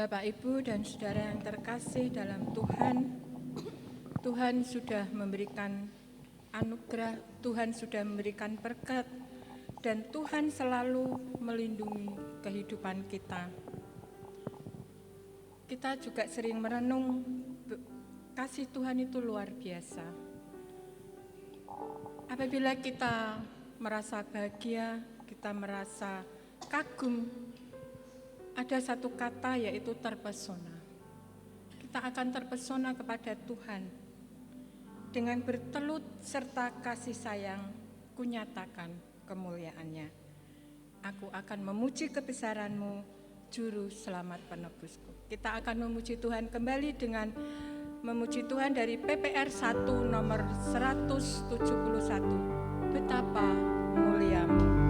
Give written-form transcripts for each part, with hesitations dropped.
Bapak, Ibu, dan saudara yang terkasih dalam Tuhan, Tuhan sudah memberikan anugerah, Tuhan sudah memberikan berkat, dan Tuhan selalu melindungi kehidupan kita. Kita juga sering merenung kasih Tuhan itu luar biasa. Apabila kita merasa bahagia, kita merasa kagum, ada satu kata yaitu terpesona. Kita akan terpesona kepada Tuhan. Dengan bertelut serta kasih sayang, kunyatakan kemuliaannya. Aku akan memuji kebesaran-Mu, Juru Selamat Penebusku. Kita akan memuji Tuhan kembali dengan memuji Tuhan dari PPR 1 nomor 171. Betapa mulia-Mu.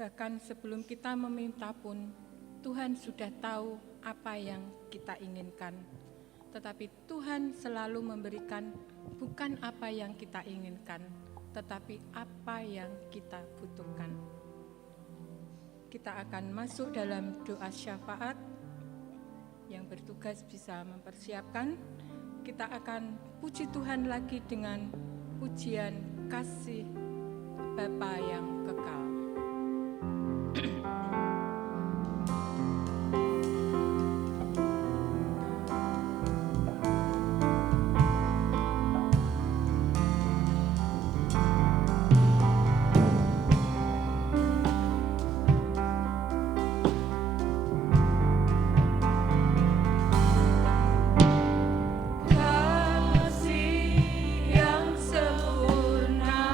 Bahkan sebelum kita meminta pun, Tuhan sudah tahu apa yang kita inginkan. Tetapi Tuhan selalu memberikan bukan apa yang kita inginkan, tetapi apa yang kita butuhkan. Kita akan masuk dalam doa syafaat. Yang bertugas bisa mempersiapkan. Kita akan puji Tuhan lagi dengan pujian kasih Bapa yang kekal. Kasih yang sempurna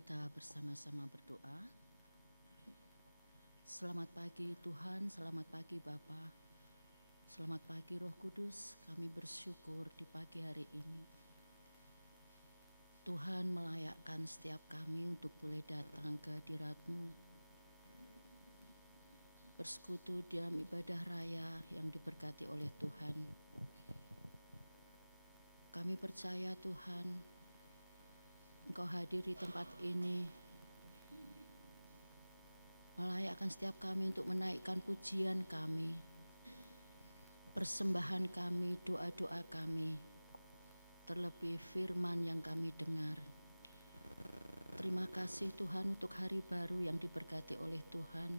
kita bersama-sama berdoa. Selamat pagi Tuhan, selamat pagi Bapa, selamat pagi Roh Kudus. Kami bersyukur di pagi hari ini Tuhan melayakkan setiap kami untuk boleh datang ke hadirat-Mu, bersekutu dalam ibadah raya yang diberkati oleh Tuhan. Kami percaya Tuhan, Engkau hadir di tempat ini, melayakkan setiap kami untuk menaikkan pujian kami, persembahan kami, doa-doa kami, terlebih firman yang kami dengar. Terima kasih Tuhan untuk hari baru yang diberkati oleh Tuhan,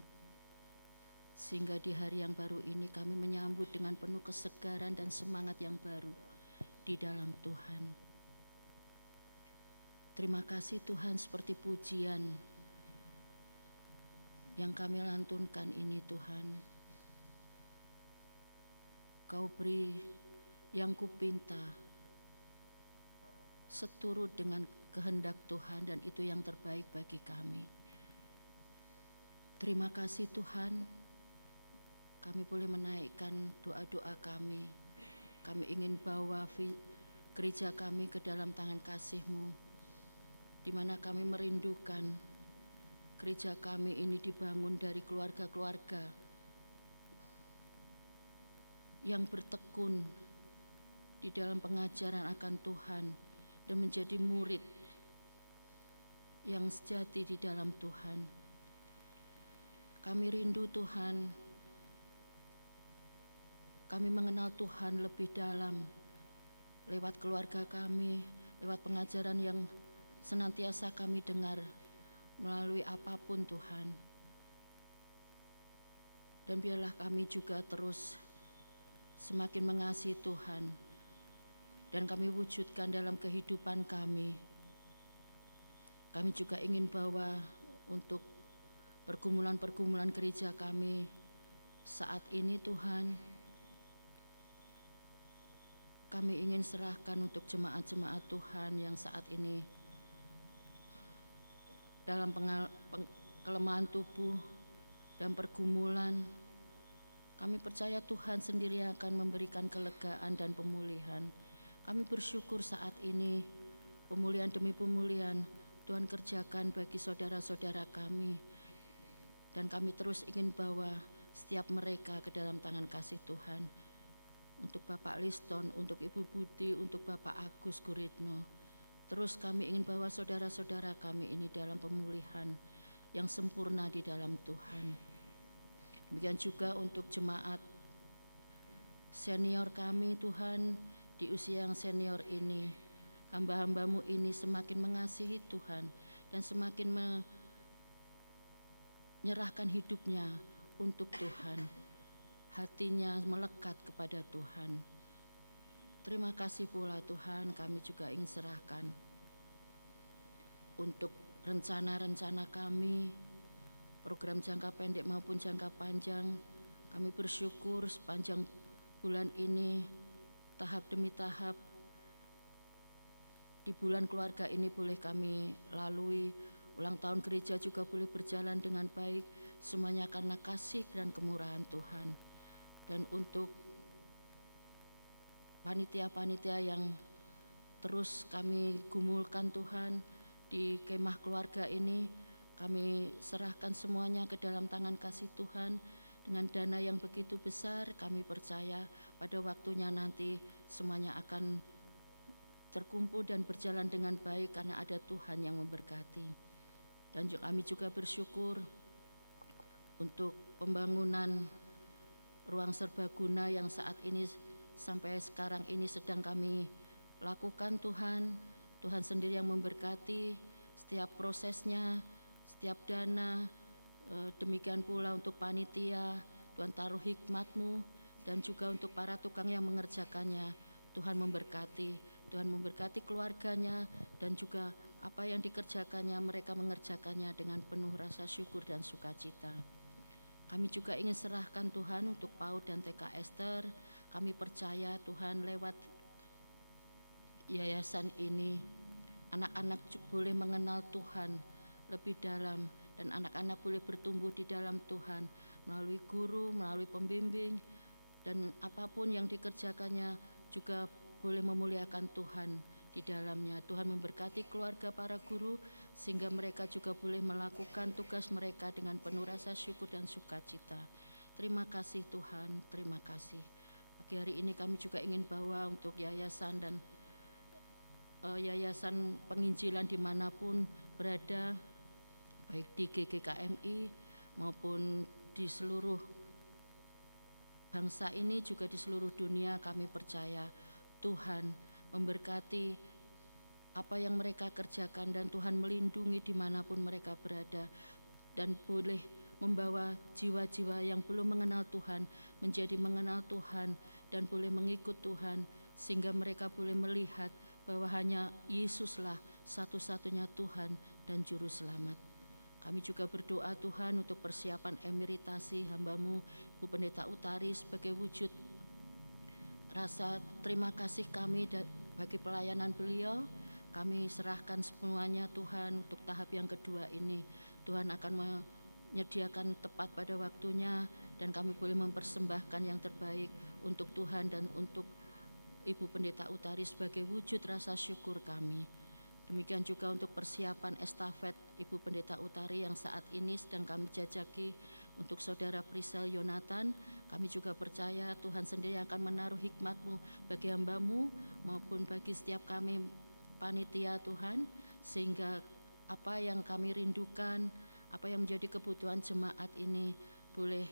sehingga di hari yang baru ini kami menyambut dengan penuh kesegaran dan semangat yang baru di dalam Tuhan. Terima kasih Tuhan, seperti pujian yang kami lantunkan ini Tuhan. Kau beri yang kupinta seturut dengan kehendak Tuhan, dan itu yang terbaik bagi kami. Terima kasih Tuhan, kami boleh menaikkan doa-doa kami. Kami ingin bawa gereja kami ke dalam tangan kasih-Mu, di mana kami merindukan gereja kami ini dibangun dari keluarga-keluarga yang bertekun di dalam pengajaran akan Tuhan dan menjadi murid yang sejati di dalam Tuhan. Kami rindu Tuhan, kami mengenal Tuhan lebih dalam lewat keluarga kami, lewat pengajaran yang senantiasa kami dengar melalui apapun Tuhan. Dan biarlah kami juga terus semakin mengasihi Tuhan, dan kami wujudkan dalam kehidupan kami. Kami juga ingin bawa untuk pergumulan-pergumulan gereja kami saat ini Tuhan. Kami ingin serahkan untuk jemaat-jemaat Tuhan yang saat ini dalam kelemahan tubuh dan pergumulan. Kami percaya Tuhan sendiri akan memberikan kelegaan dan pemulihan. Kami bersyukur saat ini pemulihan demi pemulihan Tuhan kerjakan bagi saudara-saudara kami, dan kami terus ingin bawa setiap mereka ke dalam tangan kasih Tuhan. Untuk Bapak Liston, untuk Ibu Budi, untuk Bapak Agus Guritno, terus kami ingin bawa saudara-saudara kami ini dalam pemulihan yang sempurna di dalam Tuhan. Demikian juga untuk jemaat senior kami Tuhan, di usia yang senior ini, hamba-hamba-Mu ini semakin mengasihi Tuhan dan semakin menyerahkan hidupnya untuk Tuhan, hatinya melekat kepada Tuhan. Terima kasih pula Tuhan, kami juga ingin serahkan untuk rencana-rencana kami, program jangka pendek maupun jangka panjang. Kami bersyukur sepanjang bulan ini, tahap demi tahap, di bulan keluarga ini boleh kami lalui. Ulang tahun gereja juga boleh berjalan dengan baik, semuanya karena kasih dan kemurahan Tuhan. Dan untuk panitia-panitia yang terus kami gumulkan Tuhan di kemah keluarga ini, kami serahkan semuanya ke dalam tangan kasih Tuhan. Dengan dana yang begitu besar, kami percaya pada waktunya nanti semuanya akan terkumpul dan berjalan dengan baik karena ada Tuhan yang memberkati. Dan kami juga bersyukur untuk pembangunan ruang serbaguna yang saat ini sampai sekarang ini sedang kami lakukan Tuhan. Tuhan sendiri yang memberkati setiap prosesnya, setiap dana. Demikian pula untuk panitia, Tuhan taruh hikmat-Mu, dan juga untuk para tukang yang mengerjakannya. Tuhan memberkati keluarganya, dan juga apa yang dikerjakannya, mereka mengerjakannya dengan penuh rasa syukur dan sukacita. Kami juga ingin serahkan Tuhan untuk PAUD dan TK Esther. Kami percaya Tuhan lewat yayasan ini, anak-anak boleh mengenal Tuhan lebih dalam, dan anak-anak boleh bertumbuh di dalam Tuhan melalui guru, melalui pembimbing, dan apapun yang dikerjakannya juga boleh memuliakan Tuhan di dalamnya. Tuhan memberkati keluarga para guru sehingga mereka juga boleh melakukan tugas mereka dengan penuh rasa syukur dan sukacita. Terima kasih Tuhan, terima kasih. Pagi hari ini kami juga ingin bawa untuk yayasan dan yayasan penginjilan dimanapun berada, baik di GGKMI maupun di seluruh bangsa ini, juga di seluruh dunia. Kami percaya Tuhan memberkati apa yang mereka kerjakan, dan Tuhan melindungi dimanapun mereka berada, dan boleh membawa jiwa-jiwa yang belum mengenal Tuhan menjadi mengenal Tuhan dan boleh mengikut Tuhan, sehingga mereka boleh melihat bahwa hanya Yesuslah satu-satunya Tuhan dan Juru Selamat. Kami juga berdoa Tuhan untuk persiapan emeritasi hamba-Mu Bu Pendeta Utari, sebagai wujud rasa terima kasih kami bagi pelayanan beliau. Kami serahkan semuanya Tuhan untuk tahap yang kedua ini. Tuhan akan menyediakan tepat pada waktunya, dan kami boleh mempersembahkan yang terbaik untuk Tuhan dan untuk Ibu Pendeta Utari sebagai wujud rasa syukur kami. Demikian juga untuk persiapan estafet Ibu Pendeta Utari yang saat ini sedang kami jajaki untuk Saudara Prisel Yonatan. Kami juga percaya Tuhan sendiri akan menaruh hikmat-Mu bagi hamba-Mu maupun bagi setiap kami panitia Tuhan, sehingga apa yang kami rindukan, apa yang menjadi kebutuhan jemaat ini boleh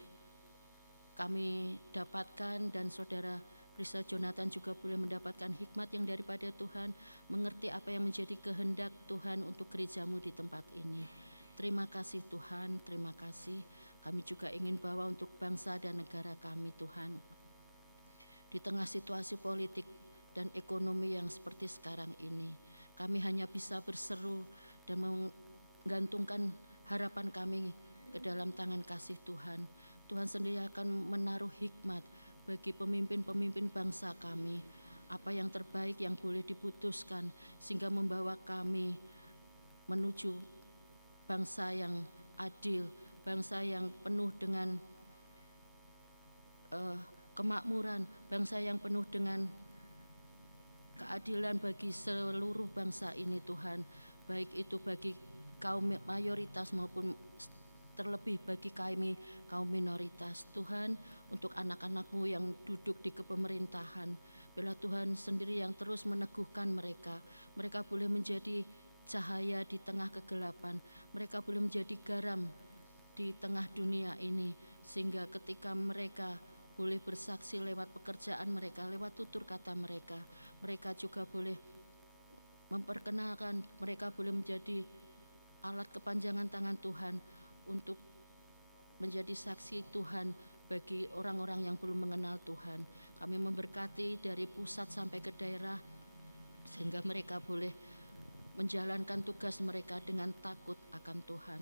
kami dapatkan, dan Saudara Prisel Jonathan juga boleh mendapatkan hikmat yang daripada Tuhan, mengerti apa yang menjadi kehendak Tuhan untuk gereja-Mu di tempat ini. Terima kasih Tuhan, terima kasih. Kami juga ingin bawa untuk bangsa dan negara kami Tuhan. Di tengah situasi politik dan ekonomi yang seperti sekarang ini, kami hanya bisa berseru dan menggantungkan harapan kami ke dalam tangan kasih Tuhan. Tuhan sendiri akan menaruh hikmat bagi pemimpin-pemimpin bangsa kami, apa yang terbaik yang boleh diputuskan sehingga membawa kami menuju bangsa yang adil, bangsa yang penuh dengan kemakmuran, bangsa yang penuh dengan keadilan bagi seluruh bangsa ini Tuhan, baik itu bagi kaum mayoritas maupun terlebih bagi kami kaum minoritas. Tuhan, untuk anak-anak-Mu yang duduk di kepemerintahan, biarlah Tuhan sendiri yang terus meneguhkan mereka. Mereka boleh menjadi cahaya di tengah kegelapan, mereka boleh menjadi garam di tengah dunia ini, sehingga ketika mereka boleh bersaksi lewat pekerjaan mereka, lewat tutur kata mereka, mereka juga boleh memperkenalkan, mereka boleh menjadi alat kepanjangan tangan Tuhan untuk menjadi saksi Tuhan bagi orang-orang yang belum mengenal Tuhan. Kami memberkati dari pusat sampai ke daerah, sehingga mereka boleh menjalankan tugas mereka dengan takut akan Tuhan.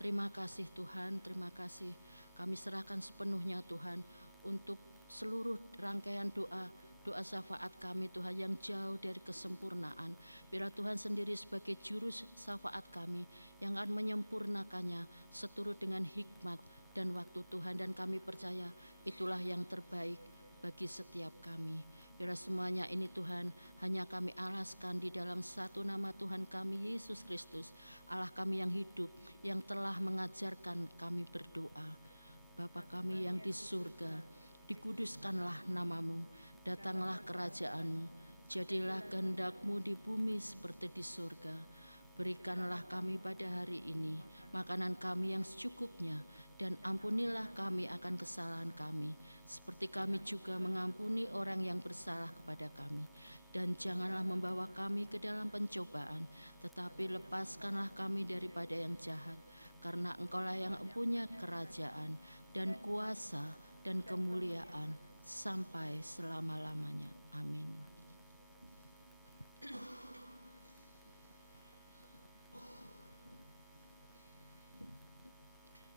Terima kasih Tuhan, terima kasih. Kami serahkan sepenuhnya Tuhan untuk seluruh rangkaian doa syafaat kami Tuhan yang jauh dari kesempurnaan. Biarlah Tuhan sendiri sebagai juru syafaat kami yang akan menyempurnakannya seturut dengan hikmat dan waktu Tuhan, dan kami percaya itulah yang terbaik bagi setiap kami. Biarlah semuanya ini Tuhan hanya kami alaskan di dalam satu nama Tuhan kami Yesus Kristus, Allah kami yang hidup, yang telah mengajarkan kami berdoa. Bapa kami yang di surga, dikuduskanlah nama-Mu, datanglah kerajaan-Mu, jadilah kehendak-Mu di bumi seperti di surga. Berikanlah kami pada hari ini makanan kami yang secukupnya, dan ampunilah kami akan kesalahan kami, seperti kami juga mengampuni orang yang bersalah kepada kami. Dan janganlah membawa kami ke dalam pencobaan, tetapi lepaskanlah kami daripada yang jahat, karena Engkau-lah yang punya kerajaan dan kuasa dan kemuliaan sampai selama-lamanya. Amin.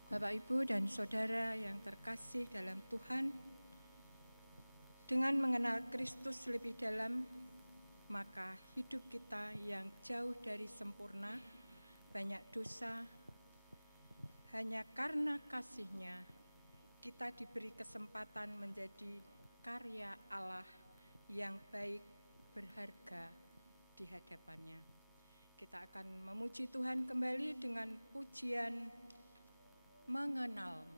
Bapak, Ibu, dan Saudara yang terkasih dalam Tuhan, dengan mengenal Kristus lebih dalam, maka hidup kita yang jauh dari sempurna, banyak dosa, hanya karena kasih-Nya kita diberi kesempatan menjadi karya Allah yang baik, berharga di hadapan-Nya. Kita akan memuji Tuhan kembali dengan pujian Mengenal.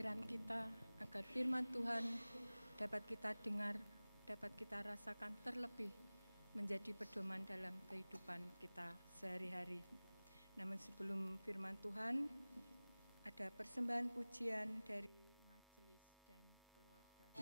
pikiran kita, agar firman Tuhan dapat kita dengar, dapat kita rasakan, terlebih menjadi pedoman dalam kehidupan kita sehari-hari. Namun sebelum firman Tuhan, ada persembahan pujian dari majelis dan keluarga.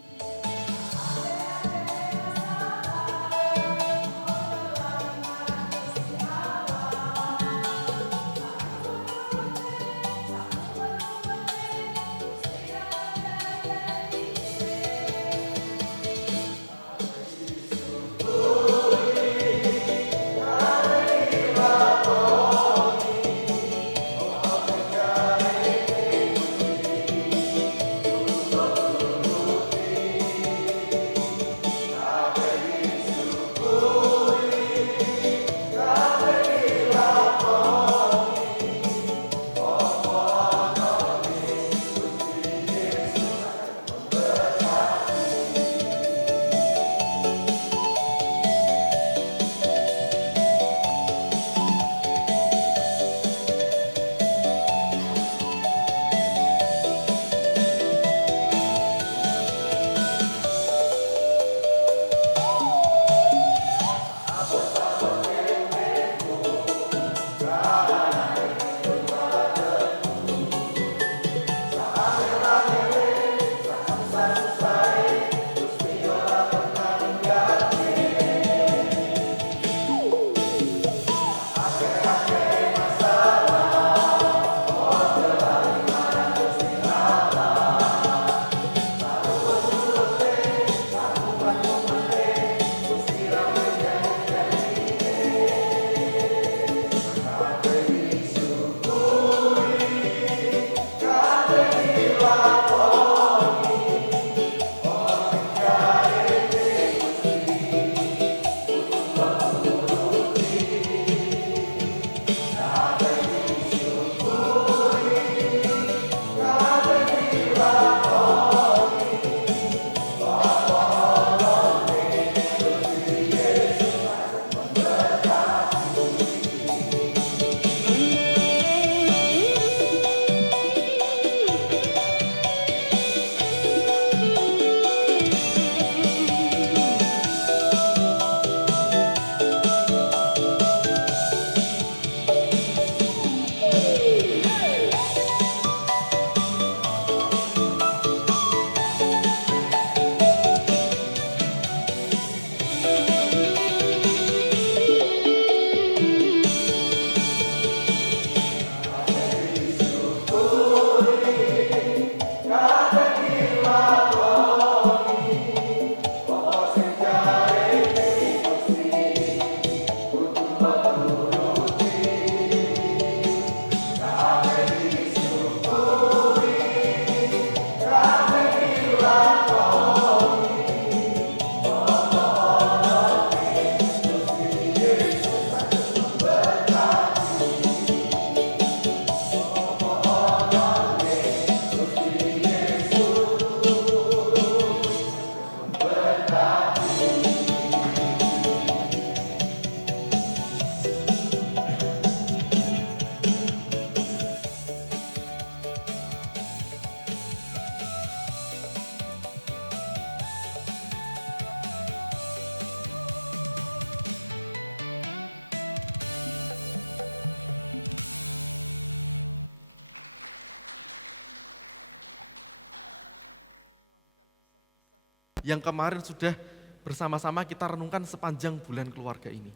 Yang kemarin sudah bersama-sama kita renungkan sepanjang bulan keluarga ini.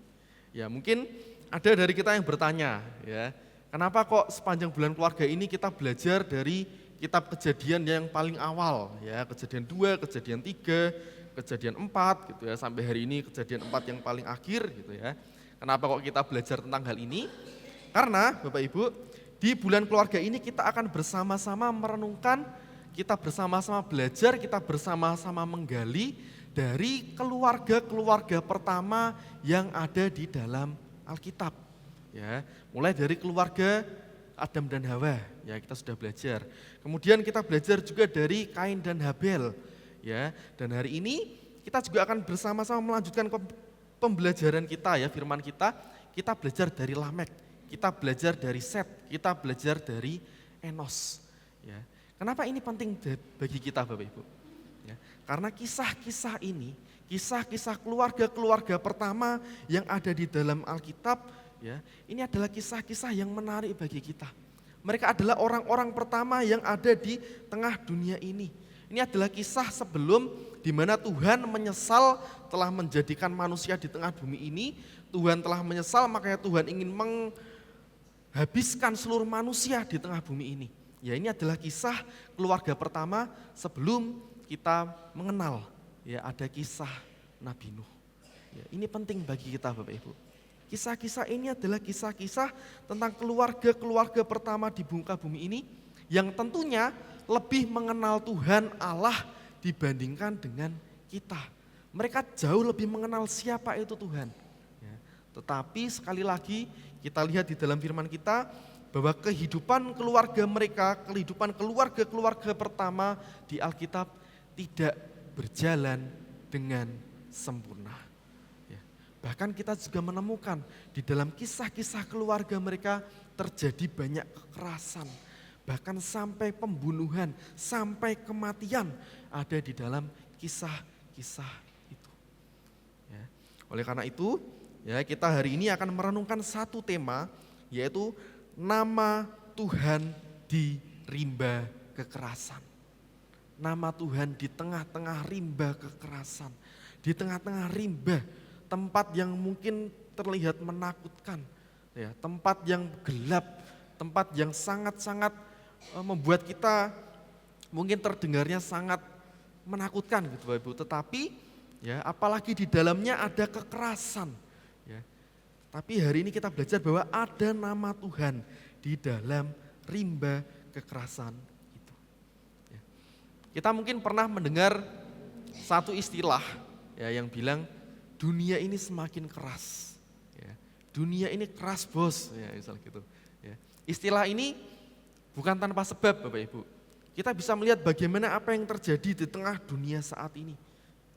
Ya, mungkin ada dari kita yang bertanya, ya, kenapa kok sepanjang bulan keluarga ini kita belajar dari kitab Kejadian yang paling awal, ya, Kejadian 2, Kejadian 3, Kejadian 4 gitu ya, sampai hari ini Kejadian 4 yang paling akhir gitu ya. Kenapa kok kita belajar tentang hal ini? Karena Bapak Ibu, di bulan keluarga ini kita akan bersama-sama merenungkan, kita bersama-sama belajar, kita bersama-sama menggali dari keluarga-keluarga pertama yang ada di dalam Alkitab. Ya, mulai dari keluarga Adam dan Hawa, ya kita sudah belajar. Kemudian kita belajar juga dari Kain dan Habel, ya. Dan hari ini kita juga akan bersama-sama melanjutkan pembelajaran kita, ya, firman kita. Kita belajar dari Lamek, kita belajar dari Set, kita belajar dari Enos. Ya. Kenapa ini penting bagi kita, Bapak Ibu? Ya, karena kisah-kisah ini, kisah-kisah keluarga-keluarga pertama yang ada di dalam Alkitab, ya, ini adalah kisah-kisah yang menarik bagi kita. Mereka adalah orang-orang pertama yang ada di tengah dunia ini. Ini adalah kisah sebelum di mana Tuhan menyesal telah menjadikan manusia di tengah bumi ini. Tuhan telah menyesal, makanya Tuhan ingin menghabiskan seluruh manusia di tengah bumi ini. Ya, ini adalah kisah keluarga pertama sebelum kita mengenal, ya, ada kisah Nabi Nuh. Ya, ini penting bagi kita Bapak Ibu. Kisah-kisah ini adalah kisah-kisah tentang keluarga-keluarga pertama di muka bumi ini yang tentunya lebih mengenal Tuhan Allah dibandingkan dengan kita. Mereka jauh lebih mengenal siapa itu Tuhan. Ya, tetapi sekali lagi kita lihat di dalam firman kita bahwa kehidupan keluarga mereka, kehidupan keluarga-keluarga pertama di Alkitab tidak berjalan dengan sempurna. Ya, bahkan kita juga menemukan di dalam kisah-kisah keluarga mereka terjadi banyak kekerasan, bahkan sampai pembunuhan, sampai kematian ada di dalam kisah-kisah itu. Ya, oleh karena itu, ya, kita hari ini akan merenungkan satu tema, yaitu nama Tuhan di rimba kekerasan. Nama Tuhan di tengah-tengah rimba kekerasan, di tengah-tengah rimba tempat yang mungkin terlihat menakutkan, ya, tempat yang gelap, tempat yang sangat-sangat membuat kita mungkin terdengarnya sangat menakutkan gitu Bapak Ibu. Tetapi ya, apalagi di dalamnya ada kekerasan. Ya. Tapi hari ini kita belajar bahwa ada nama Tuhan di dalam rimba kekerasan itu. Ya. Kita mungkin pernah mendengar satu istilah, ya, yang bilang dunia ini semakin keras. Ya. Dunia ini keras bos, ya, misal gitu. Ya. Istilah ini bukan tanpa sebab Bapak Ibu. Kita bisa melihat bagaimana apa yang terjadi di tengah dunia saat ini.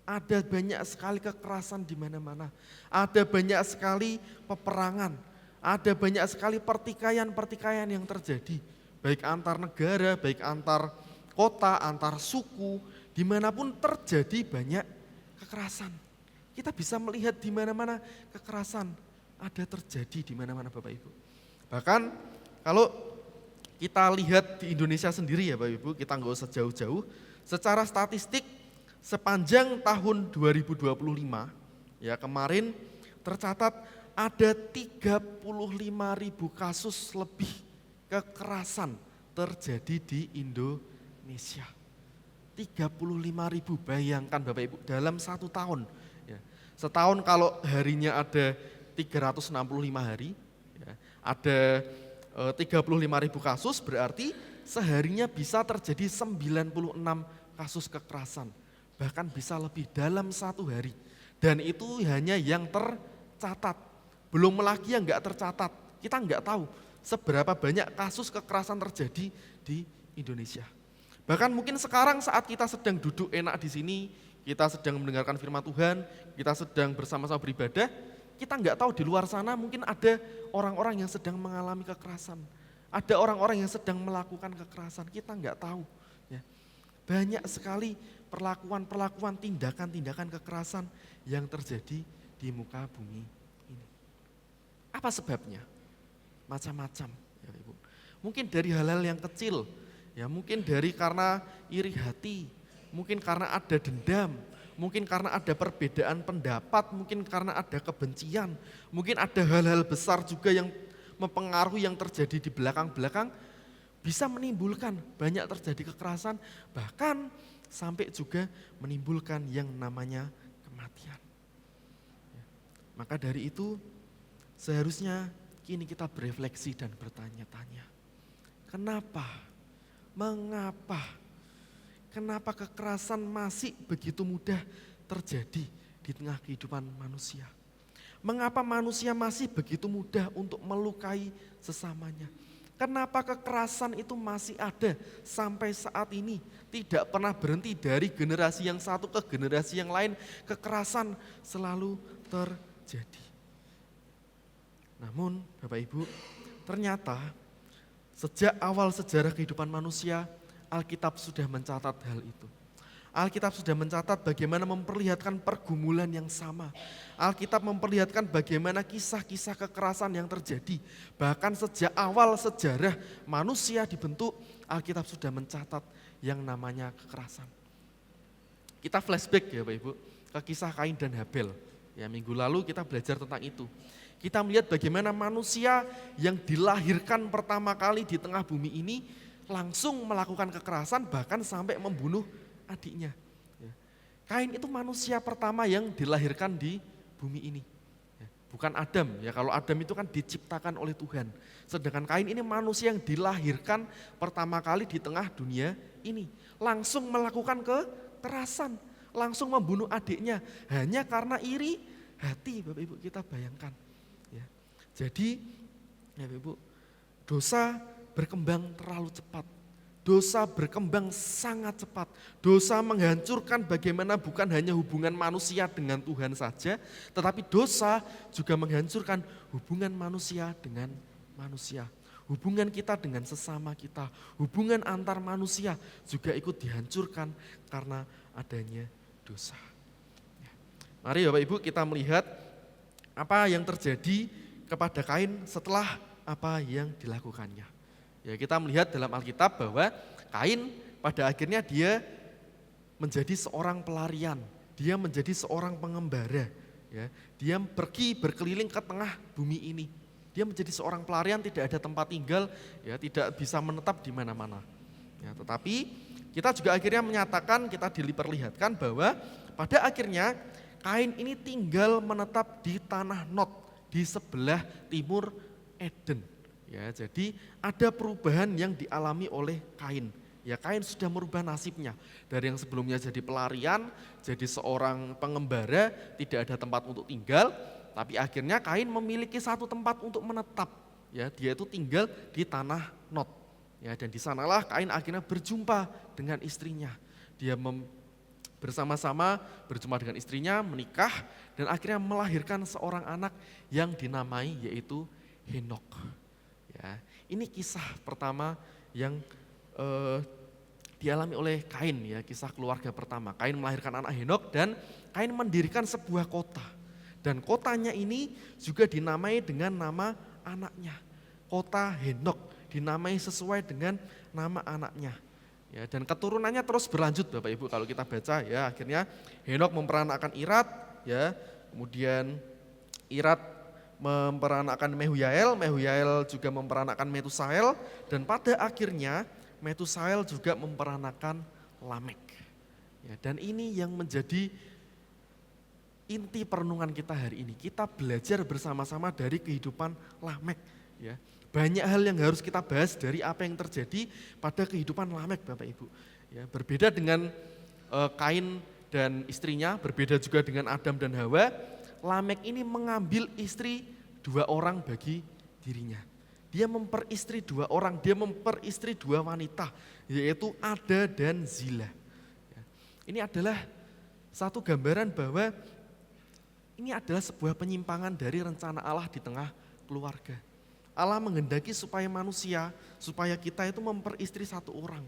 Ada banyak sekali kekerasan di mana-mana. Ada banyak sekali peperangan. Ada banyak sekali pertikaian-pertikaian yang terjadi. Baik antar negara, baik antar kota, antar suku. Dimanapun terjadi banyak kekerasan. Kita bisa melihat di mana-mana kekerasan ada terjadi di mana-mana Bapak Ibu. Bahkan kalau kita lihat di Indonesia sendiri ya Bapak Ibu, kita nggak usah jauh-jauh. Secara statistik sepanjang tahun 2025, ya kemarin tercatat ada 35.000 kasus lebih kekerasan terjadi di Indonesia. 35.000, bayangkan Bapak Ibu dalam satu tahun. Ya. Setahun kalau harinya ada 365 hari, ya, ada 35.000 kasus, berarti seharinya bisa terjadi 96 kasus kekerasan. Bahkan bisa lebih dalam satu hari. Dan itu hanya yang tercatat. Belum lagi yang enggak tercatat. Kita enggak tahu seberapa banyak kasus kekerasan terjadi di Indonesia. Bahkan mungkin sekarang saat kita sedang duduk enak di sini, kita sedang mendengarkan firman Tuhan, kita sedang bersama-sama beribadah, kita enggak tahu di luar sana mungkin ada orang-orang yang sedang mengalami kekerasan. Ada orang-orang yang sedang melakukan kekerasan, kita enggak tahu. Ya. Banyak sekali perlakuan-perlakuan, tindakan-tindakan kekerasan yang terjadi di muka bumi ini. Apa sebabnya? Macam-macam, ya Ibu. Mungkin dari hal-hal yang kecil, ya mungkin dari karena iri hati, mungkin karena ada dendam, mungkin karena ada perbedaan pendapat, mungkin karena ada kebencian, mungkin ada hal-hal besar juga yang mempengaruhi yang terjadi di belakang-belakang, bisa menimbulkan banyak terjadi kekerasan, bahkan sampai juga menimbulkan yang namanya kematian. Ya. Maka dari itu seharusnya kini kita berefleksi dan bertanya-tanya, kenapa, mengapa, kenapa kekerasan masih begitu mudah terjadi di tengah kehidupan manusia? Mengapa manusia masih begitu mudah untuk melukai sesamanya? Kenapa kekerasan itu masih ada sampai saat ini? Tidak pernah berhenti dari generasi yang satu ke generasi yang lain, kekerasan selalu terjadi. Namun Bapak Ibu, ternyata sejak awal sejarah kehidupan manusia, Alkitab sudah mencatat hal itu. Alkitab sudah mencatat bagaimana memperlihatkan pergumulan yang sama. Alkitab memperlihatkan bagaimana kisah-kisah kekerasan yang terjadi. Bahkan sejak awal sejarah manusia dibentuk, Alkitab sudah mencatat yang namanya kekerasan. Kita flashback ya Bapak Ibu ke kisah Kain dan Habel. Ya, minggu lalu kita belajar tentang itu. Kita melihat bagaimana manusia yang dilahirkan pertama kali di tengah bumi ini langsung melakukan kekerasan bahkan sampai membunuh adiknya. Ya. Kain itu manusia pertama yang dilahirkan di bumi ini. Ya, bukan Adam, ya kalau Adam itu kan diciptakan oleh Tuhan. Sedangkan Kain ini manusia yang dilahirkan pertama kali di tengah dunia ini. Langsung melakukan kekerasan, langsung membunuh adiknya hanya karena iri hati. Bapak Ibu kita bayangkan. Ya. Jadi ya Bapak Ibu, dosa berkembang terlalu cepat. Dosa berkembang sangat cepat. Dosa menghancurkan bagaimana bukan hanya hubungan manusia dengan Tuhan saja, tetapi dosa juga menghancurkan hubungan manusia dengan manusia. Hubungan kita dengan sesama kita, hubungan antar manusia juga ikut dihancurkan karena adanya dosa. Mari Bapak Ibu kita melihat apa yang terjadi kepada Kain setelah apa yang dilakukannya. Ya, kita melihat dalam Alkitab bahwa Kain pada akhirnya dia menjadi seorang pelarian, dia menjadi seorang pengembara. Ya, dia pergi berkeliling ke tengah bumi ini. Dia menjadi seorang pelarian, tidak ada tempat tinggal, ya, tidak bisa menetap di mana-mana. Ya, tetapi kita juga akhirnya menyatakan, kita diperlihatkan bahwa pada akhirnya Kain ini tinggal menetap di tanah Nod, di sebelah timur Eden. Ya, jadi ada perubahan yang dialami oleh Kain. Ya, Kain sudah merubah nasibnya dari yang sebelumnya jadi pelarian, jadi seorang pengembara, tidak ada tempat untuk tinggal, tapi akhirnya Kain memiliki satu tempat untuk menetap. Ya, dia itu tinggal di tanah Nod. Ya, dan di sanalah Kain akhirnya berjumpa dengan istrinya. Dia bersama-sama berjumpa dengan istrinya, menikah, dan akhirnya melahirkan seorang anak yang dinamai yaitu Henok. Ya, ini kisah pertama yang dialami oleh Kain, ya, kisah keluarga pertama. Kain melahirkan anak Henok dan Kain mendirikan sebuah kota. Dan kotanya ini juga dinamai dengan nama anaknya. Kota Henok dinamai sesuai dengan nama anaknya. Ya, dan keturunannya terus berlanjut Bapak Ibu kalau kita baca, ya, akhirnya Henok memperanakkan Irad, ya, kemudian Irad memperanakkan Mehujael, Mehujael juga memperanakkan Metusael, dan pada akhirnya Metusael juga memperanakkan Lamek. Ya, dan ini yang menjadi inti perenungan kita hari ini. Kita belajar bersama-sama dari kehidupan Lamek. Ya, banyak hal yang harus kita bahas dari apa yang terjadi pada kehidupan Lamek, Bapak Ibu. Ya, berbeda dengan Kain dan istrinya, berbeda juga dengan Adam dan Hawa. Lamek ini mengambil istri 2 orang bagi dirinya. Dia memperistri 2 orang, dia memperistri 2 wanita, yaitu Ada dan Zila. Ya, ini adalah satu gambaran bahwa ini adalah sebuah penyimpangan dari rencana Allah di tengah keluarga. Allah menghendaki supaya manusia, supaya kita itu memperistri 1 orang.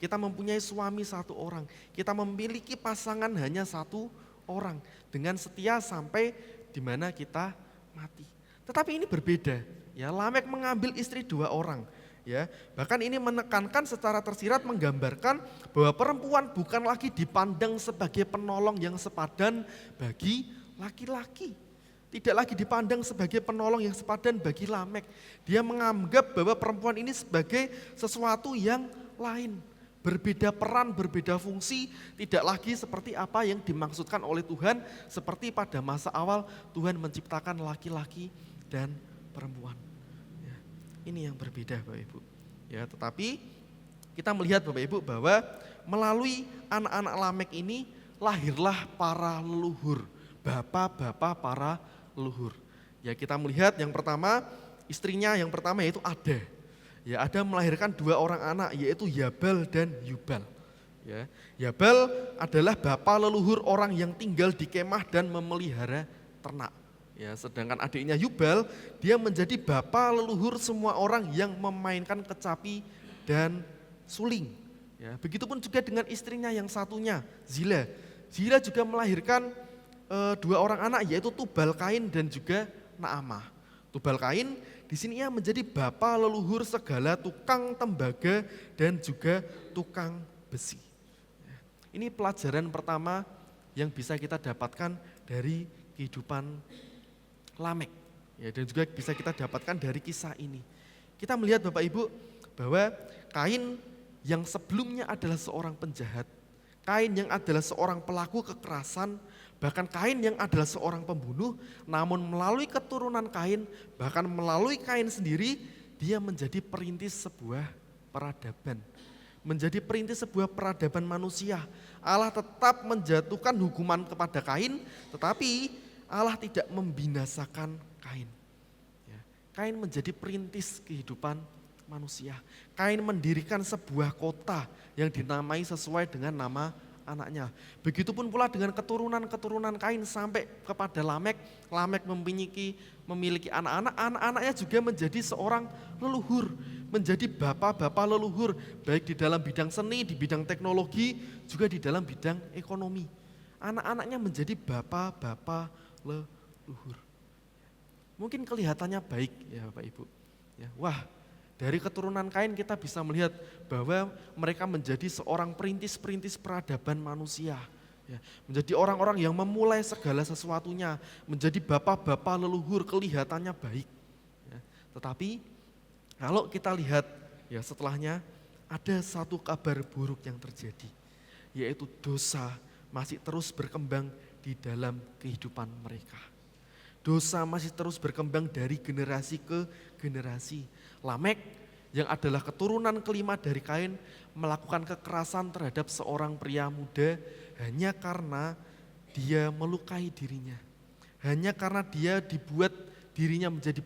Kita mempunyai suami 1 orang, kita memiliki pasangan hanya 1 orang dengan setia sampai di mana kita mati. Tetapi ini berbeda, ya. Lamek mengambil istri 2 orang, ya. Bahkan ini menekankan secara tersirat menggambarkan bahwa perempuan bukan lagi dipandang sebagai penolong yang sepadan bagi laki-laki. Tidak lagi dipandang sebagai penolong yang sepadan bagi Lamek. Dia menganggap bahwa perempuan ini sebagai sesuatu yang lain. Berbeda peran, berbeda fungsi, tidak lagi seperti apa yang dimaksudkan oleh Tuhan, seperti pada masa awal Tuhan menciptakan laki-laki dan perempuan. Ya, ini yang berbeda Bapak Ibu. Ya, tetapi kita melihat Bapak Ibu bahwa melalui anak-anak Lamek ini lahirlah para leluhur, bapak-bapak para leluhur. Ya, kita melihat yang pertama, istrinya yang pertama yaitu Ada. Ya, Ada melahirkan 2 orang anak yaitu Yabal dan Yubal. Ya, Yabal adalah bapak leluhur orang yang tinggal di kemah dan memelihara ternak. Ya, sedangkan adiknya Yubal, dia menjadi bapak leluhur semua orang yang memainkan kecapi dan suling. Ya, begitupun juga dengan istrinya yang satunya, Zila. Zila juga melahirkan 2 orang anak yaitu Tubal Kain dan juga Naamah. Tubal Kain di sini ia menjadi bapa leluhur segala tukang tembaga dan juga tukang besi. Ini pelajaran pertama yang bisa kita dapatkan dari kehidupan Lamek. Ya, dan juga bisa kita dapatkan dari kisah ini. Kita melihat Bapak Ibu bahwa Kain yang sebelumnya adalah seorang penjahat, Kain yang adalah seorang pelaku kekerasan, bahkan Kain yang adalah seorang pembunuh, namun melalui keturunan Kain, bahkan melalui Kain sendiri, dia menjadi perintis sebuah peradaban. Menjadi perintis sebuah peradaban manusia. Allah tetap menjatuhkan hukuman kepada Kain, tetapi Allah tidak membinasakan Kain. Ya, Kain menjadi perintis kehidupan manusia. Kain mendirikan sebuah kota yang dinamai sesuai dengan nama anaknya. Begitupun pula dengan keturunan-keturunan Kain sampai kepada Lamek. Lamek memiliki anak-anak, anak-anaknya juga menjadi seorang leluhur, menjadi bapak-bapak leluhur, baik di dalam bidang seni, di bidang teknologi, juga di dalam bidang ekonomi. Anak-anaknya menjadi bapak-bapak leluhur. Mungkin kelihatannya baik ya Bapak Ibu. Ya, wah, dari keturunan Kain kita bisa melihat bahwa mereka menjadi seorang perintis-perintis peradaban manusia. Ya, menjadi orang-orang yang memulai segala sesuatunya, menjadi bapak-bapak leluhur, kelihatannya baik. Ya, tetapi kalau kita lihat ya setelahnya ada satu kabar buruk yang terjadi, yaitu dosa masih terus berkembang di dalam kehidupan mereka. Dosa masih terus berkembang dari generasi ke generasi. Lamek yang adalah keturunan kelima dari Kain melakukan kekerasan terhadap seorang pria muda hanya karena dia melukai dirinya. Hanya karena dia dibuat dirinya menjadi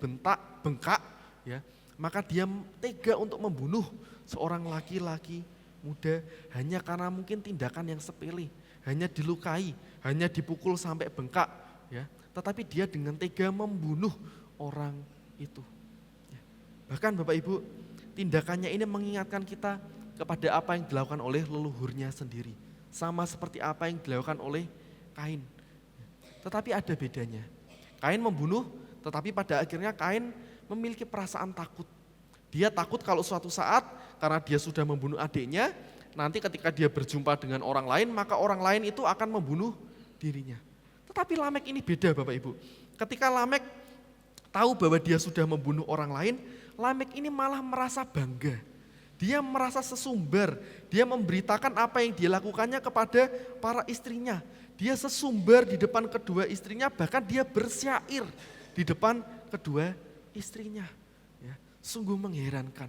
bengkak, ya, maka dia tega untuk membunuh seorang laki-laki muda hanya karena mungkin tindakan yang sepele, hanya dilukai, hanya dipukul sampai bengkak, ya. Tetapi dia dengan tega membunuh orang itu. Ya. Bahkan Bapak Ibu, tindakannya ini mengingatkan kita kepada apa yang dilakukan oleh leluhurnya sendiri. Sama seperti apa yang dilakukan oleh Kain. Tetapi ada bedanya. Kain membunuh, tetapi pada akhirnya Kain memiliki perasaan takut. Dia takut kalau suatu saat karena dia sudah membunuh adiknya, nanti ketika dia berjumpa dengan orang lain, maka orang lain itu akan membunuh dirinya. Tetapi Lamek ini beda Bapak Ibu. Ketika Lamek tahu bahwa dia sudah membunuh orang lain, Lamek ini malah merasa bangga. Dia merasa sesumbar, dia memberitakan apa yang dia lakukannya kepada para istrinya. Dia sesumbar di depan kedua istrinya, bahkan dia bersyair di depan kedua istrinya. Ya, sungguh mengherankan.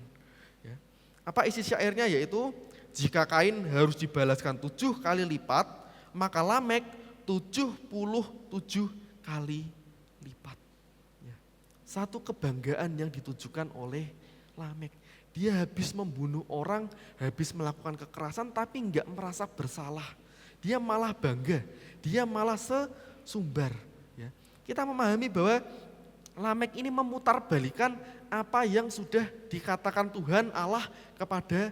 Ya. Apa isi syairnya? Yaitu, jika Kain harus dibalaskan 7 kali lipat, maka Lamek 77 kali lipat. Ya. Satu kebanggaan yang ditujukan oleh Lamek. Dia habis membunuh orang, habis melakukan kekerasan tapi enggak merasa bersalah. Dia malah bangga, dia malah sesumbar. Ya. Kita memahami bahwa Lamek ini memutarbalikan apa yang sudah dikatakan Tuhan Allah kepada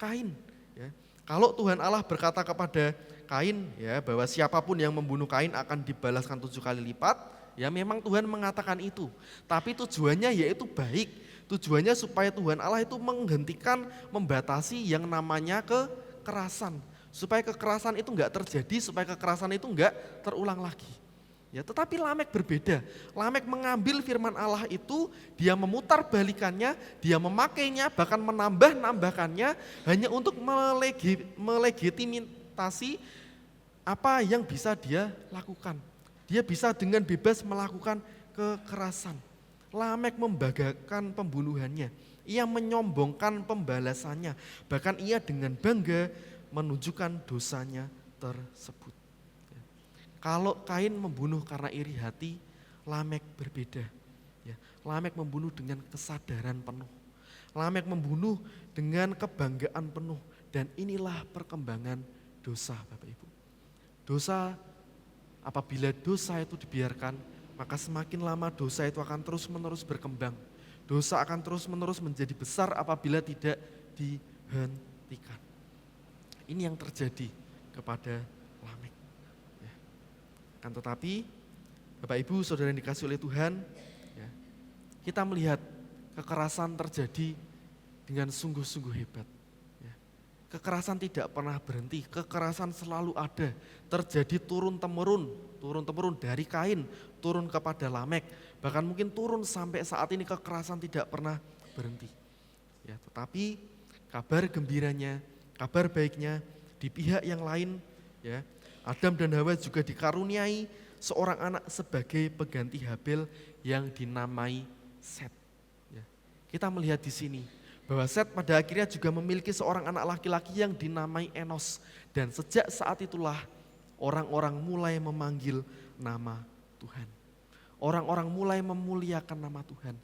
Kain. Ya. Kalau Tuhan Allah berkata kepada Kain ya bahwa siapapun yang membunuh Kain akan dibalaskan 7 kali lipat, ya memang Tuhan mengatakan itu. Tapi tujuannya yaitu baik, tujuannya supaya Tuhan Allah itu menghentikan, membatasi yang namanya kekerasan. Supaya kekerasan itu enggak terjadi, supaya kekerasan itu enggak terulang lagi. Ya, tetapi Lamek berbeda. Lamek mengambil firman Allah itu, dia memutarbalikannya, dia memakainya, bahkan menambah-nambahkannya hanya untuk melegitimasi apa yang bisa dia lakukan. Dia bisa dengan bebas melakukan kekerasan. Lamek membanggakan pembunuhannya. Ia menyombongkan pembalasannya. Bahkan ia dengan bangga menunjukkan dosanya tersebut. Kalau Kain membunuh karena iri hati, Lamek berbeda. Ya, Lamek membunuh dengan kesadaran penuh. Lamek membunuh dengan kebanggaan penuh. Dan inilah perkembangan dosa Bapak Ibu. Dosa, apabila dosa itu dibiarkan, maka semakin lama dosa itu akan terus-menerus berkembang. Dosa akan terus-menerus menjadi besar apabila tidak dihentikan. Ini yang terjadi kepada Lamek. Ya. Kan tetapi, Bapak Ibu, Saudara yang dikasihi oleh Tuhan, ya, kita melihat kekerasan terjadi dengan sungguh-sungguh hebat. Ya. Kekerasan tidak pernah berhenti, kekerasan selalu ada, terjadi turun-temurun dari Kain, turun kepada Lamek, bahkan mungkin turun sampai saat ini kekerasan tidak pernah berhenti. Ya, tetapi kabar gembiranya, kabar baiknya di pihak yang lain, ya, Adam dan Hawa juga dikaruniai seorang anak sebagai pengganti Habil yang dinamai Set. Ya, kita melihat di sini bahwa Set pada akhirnya juga memiliki seorang anak laki-laki yang dinamai Enos. Dan sejak saat itulah orang-orang mulai memanggil nama Tuhan. Orang-orang mulai memuliakan nama Tuhan.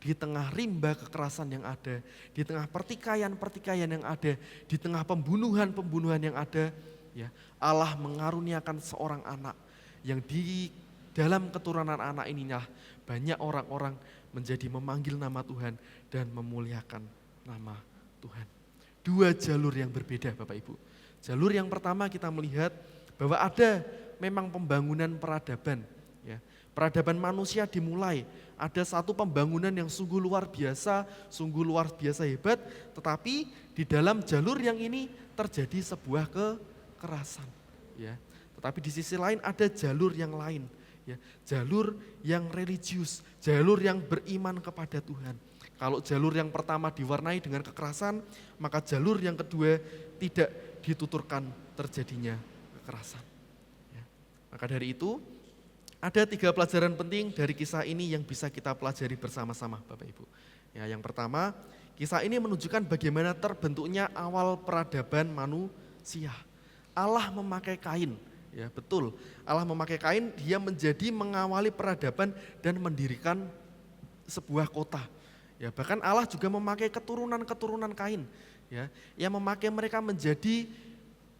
Di tengah rimba kekerasan yang ada, di tengah pertikaian-pertikaian yang ada, di tengah pembunuhan-pembunuhan yang ada, ya, Allah mengaruniakan seorang anak yang di dalam keturunan anak inilah banyak orang-orang menjadi memanggil nama Tuhan dan memuliakan nama Tuhan. Dua jalur yang berbeda Bapak Ibu. Jalur yang pertama kita melihat bahwa ada memang pembangunan peradaban. Ya. Peradaban manusia dimulai, ada satu pembangunan yang sungguh luar biasa hebat, tetapi di dalam jalur yang ini terjadi sebuah kekerasan. Ya. Tetapi di sisi lain ada jalur yang lain, ya. Jalur yang religius, jalur yang beriman kepada Tuhan. Kalau jalur yang pertama diwarnai dengan kekerasan, maka jalur yang kedua tidak dituturkan terjadinya kekerasan. Ya. Maka dari itu, ada 3 pelajaran penting dari kisah ini yang bisa kita pelajari bersama-sama Bapak Ibu. Ya, yang pertama, kisah ini menunjukkan bagaimana terbentuknya awal peradaban manusia. Allah memakai Kain, ya betul. Allah memakai Kain, dia menjadi mengawali peradaban dan mendirikan sebuah kota. Ya, bahkan Allah juga memakai keturunan-keturunan Kain, ya, yang memakai mereka menjadi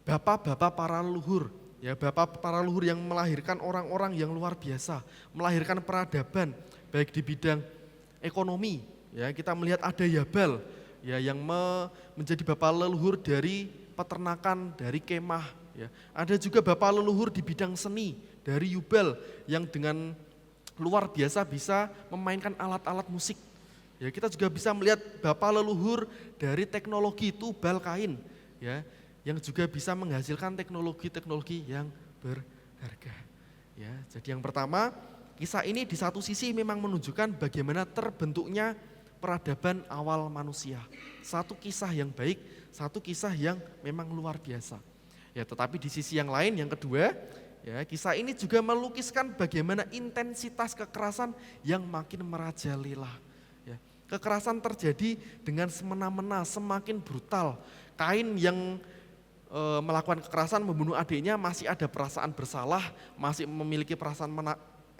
bapak-bapak para leluhur, ya, bapak para leluhur yang melahirkan orang-orang yang luar biasa, melahirkan peradaban baik di bidang ekonomi, ya, kita melihat ada Yabal, ya, yang menjadi bapak leluhur dari peternakan, dari kemah, ya. Ada juga bapak leluhur di bidang seni dari Yubal yang dengan luar biasa bisa memainkan alat-alat musik. Ya, kita juga bisa melihat bapak leluhur dari teknologi Tubal Kain, ya, yang juga bisa menghasilkan teknologi-teknologi yang berharga. Ya, jadi yang pertama, kisah ini di satu sisi memang menunjukkan bagaimana terbentuknya peradaban awal manusia. Satu kisah yang baik, satu kisah yang memang luar biasa. Ya, tetapi di sisi yang lain, yang kedua, ya, kisah ini juga melukiskan bagaimana intensitas kekerasan yang makin merajalela. Kekerasan terjadi dengan semena-mena, semakin brutal. Kain yang melakukan kekerasan membunuh adiknya masih ada perasaan bersalah, masih memiliki perasaan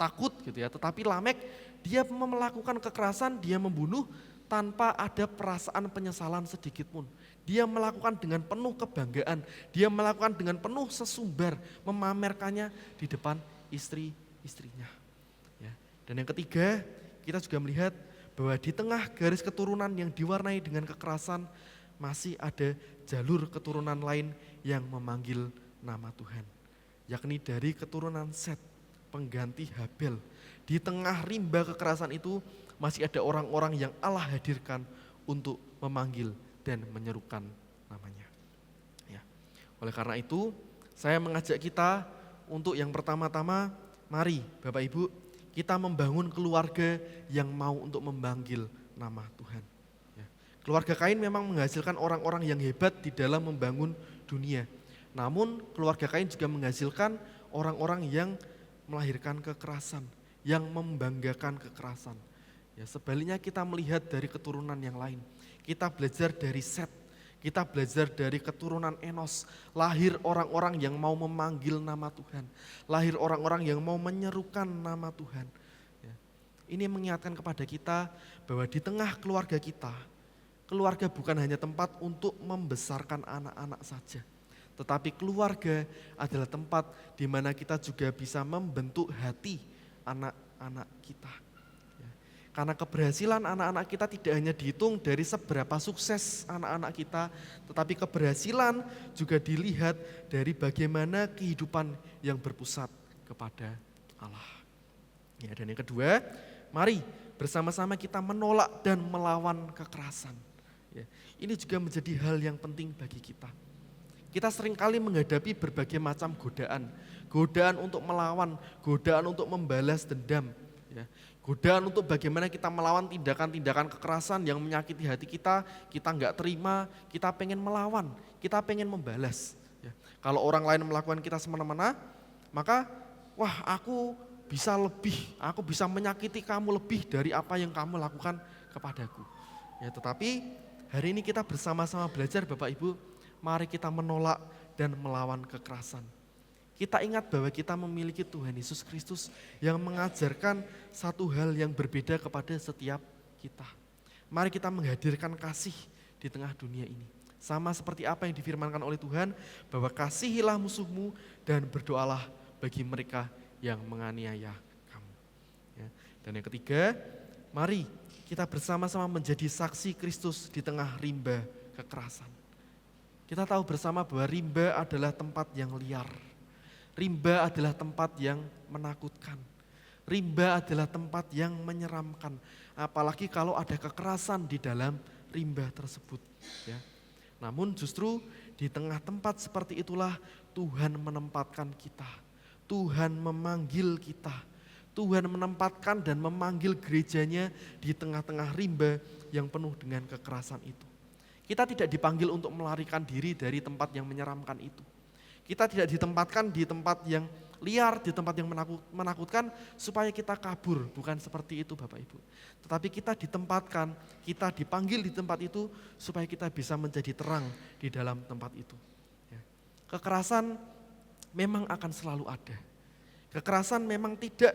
takut gitu ya. Tetapi Lamek dia melakukan kekerasan, dia membunuh tanpa ada perasaan penyesalan sedikit pun. Dia melakukan dengan penuh kebanggaan, dia melakukan dengan penuh sesumbar, memamerkannya di depan istri-istrinya. Ya. Dan yang ketiga, kita juga melihat bahwa di tengah garis keturunan yang diwarnai dengan kekerasan masih ada jalur keturunan lain yang memanggil nama Tuhan, yakni dari keturunan Set, pengganti Habil. Di tengah rimba kekerasan itu masih ada orang-orang yang Allah hadirkan untuk memanggil dan menyerukan namanya. Ya. Oleh karena itu, saya mengajak kita untuk yang pertama-tama, mari Bapak Ibu, kita membangun keluarga yang mau untuk memanggil nama Tuhan. Ya. Keluarga Kain memang menghasilkan orang-orang yang hebat di dalam membangun dunia. Namun keluarga Kain juga menghasilkan orang-orang yang melahirkan kekerasan, yang membanggakan kekerasan. Ya, sebaliknya kita melihat dari keturunan yang lain. Kita belajar dari Set, kita belajar dari keturunan Enos. Lahir orang-orang yang mau memanggil nama Tuhan. Lahir orang-orang yang mau menyerukan nama Tuhan. Ya. Ini mengingatkan kepada kita bahwa di tengah keluarga kita, keluarga bukan hanya tempat untuk membesarkan anak-anak saja. Tetapi keluarga adalah tempat di mana kita juga bisa membentuk hati anak-anak kita. Karena keberhasilan anak-anak kita tidak hanya dihitung dari seberapa sukses anak-anak kita, tetapi keberhasilan juga dilihat dari bagaimana kehidupan yang berpusat kepada Allah. Ya, dan yang kedua, mari bersama-sama kita menolak dan melawan kekerasan. Ya, ini juga menjadi hal yang penting bagi kita. Kita seringkali menghadapi berbagai macam godaan. Godaan untuk melawan, godaan untuk membalas dendam. Ya, godaan untuk bagaimana kita melawan tindakan-tindakan kekerasan yang menyakiti hati kita nggak terima, kita pengen melawan, kita pengen membalas. Ya, kalau orang lain melakukan kita semena-mena, maka wah aku bisa menyakiti kamu lebih dari apa yang kamu lakukan kepadaku. Ya, tetapi hari ini kita bersama-sama belajar Bapak Ibu, mari kita menolak dan melawan kekerasan. Kita ingat bahwa kita memiliki Tuhan Yesus Kristus yang mengajarkan satu hal yang berbeda kepada setiap kita. Mari kita menghadirkan kasih di tengah dunia ini. Sama seperti apa yang difirmankan oleh Tuhan, bahwa kasihilah musuhmu dan berdoalah bagi mereka yang menganiaya kamu. Ya. Dan yang ketiga, mari kita bersama-sama menjadi saksi Kristus di tengah rimba kekerasan. Kita tahu bersama bahwa rimba adalah tempat yang liar. Rimba adalah tempat yang menakutkan. Rimba adalah tempat yang menyeramkan. Apalagi kalau ada kekerasan di dalam rimba tersebut. Ya. Namun justru di tengah tempat seperti itulah Tuhan menempatkan kita. Tuhan memanggil kita. Tuhan menempatkan dan memanggil gerejanya di tengah-tengah rimba yang penuh dengan kekerasan itu. Kita tidak dipanggil untuk melarikan diri dari tempat yang menyeramkan itu. Kita tidak ditempatkan di tempat yang liar, di tempat yang menakutkan supaya kita kabur, bukan seperti itu Bapak Ibu. Tetapi kita ditempatkan, kita dipanggil di tempat itu supaya kita bisa menjadi terang di dalam tempat itu. Ya. Kekerasan memang akan selalu ada. Kekerasan memang tidak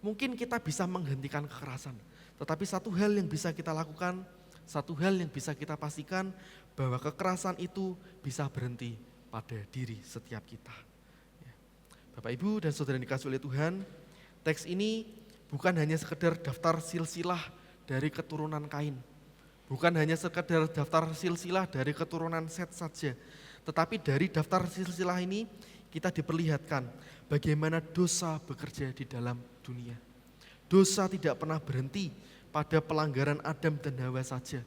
mungkin kita bisa menghentikan kekerasan. Tetapi satu hal yang bisa kita lakukan, satu hal yang bisa kita pastikan bahwa kekerasan itu bisa berhenti pada diri setiap kita. Ya. Bapak Ibu dan Saudara yang dikasihi oleh Tuhan, teks ini bukan hanya sekedar daftar silsilah dari keturunan Kain. Bukan hanya sekedar daftar silsilah dari keturunan Set saja. Tetapi dari daftar silsilah ini kita diperlihatkan bagaimana dosa bekerja di dalam dunia. Dosa tidak pernah berhenti pada pelanggaran Adam dan Hawa saja.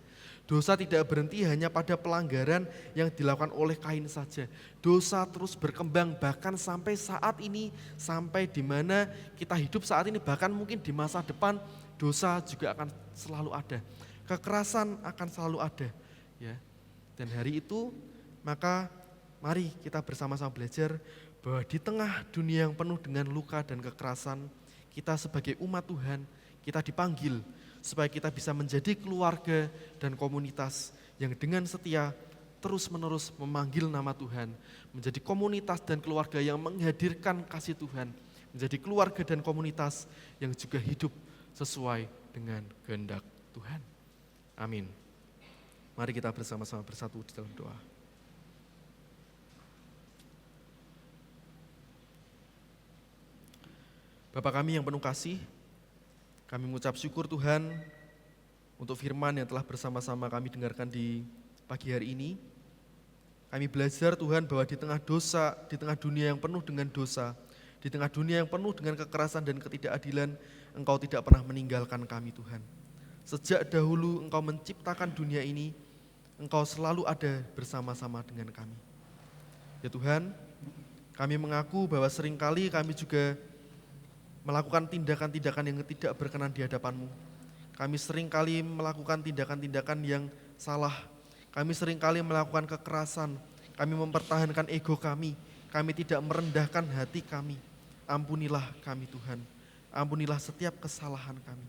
Dosa tidak berhenti hanya pada pelanggaran yang dilakukan oleh Kain saja. Dosa terus berkembang bahkan sampai saat ini, sampai di mana kita hidup saat ini, bahkan mungkin di masa depan dosa juga akan selalu ada. Kekerasan akan selalu ada. Ya. Dan hari itu maka mari kita bersama-sama belajar bahwa di tengah dunia yang penuh dengan luka dan kekerasan, kita sebagai umat Tuhan, kita dipanggil supaya kita bisa menjadi keluarga dan komunitas yang dengan setia terus-menerus memanggil nama Tuhan, menjadi komunitas dan keluarga yang menghadirkan kasih Tuhan, menjadi keluarga dan komunitas yang juga hidup sesuai dengan kehendak Tuhan. Amin. Mari kita bersama-sama bersatu di dalam doa. Bapa kami yang penuh kasih, kami mengucap syukur Tuhan untuk firman yang telah bersama-sama kami dengarkan di pagi hari ini. Kami belajar Tuhan bahwa di tengah dosa, di tengah dunia yang penuh dengan dosa, di tengah dunia yang penuh dengan kekerasan dan ketidakadilan, Engkau tidak pernah meninggalkan kami Tuhan. Sejak dahulu Engkau menciptakan dunia ini, Engkau selalu ada bersama-sama dengan kami. Ya Tuhan, kami mengaku bahwa seringkali kami juga melakukan tindakan-tindakan yang tidak berkenan di hadapan-Mu. Kami seringkali melakukan tindakan-tindakan yang salah. Kami seringkali melakukan kekerasan. Kami mempertahankan ego kami. Kami tidak merendahkan hati kami. Ampunilah kami Tuhan. Ampunilah setiap kesalahan kami.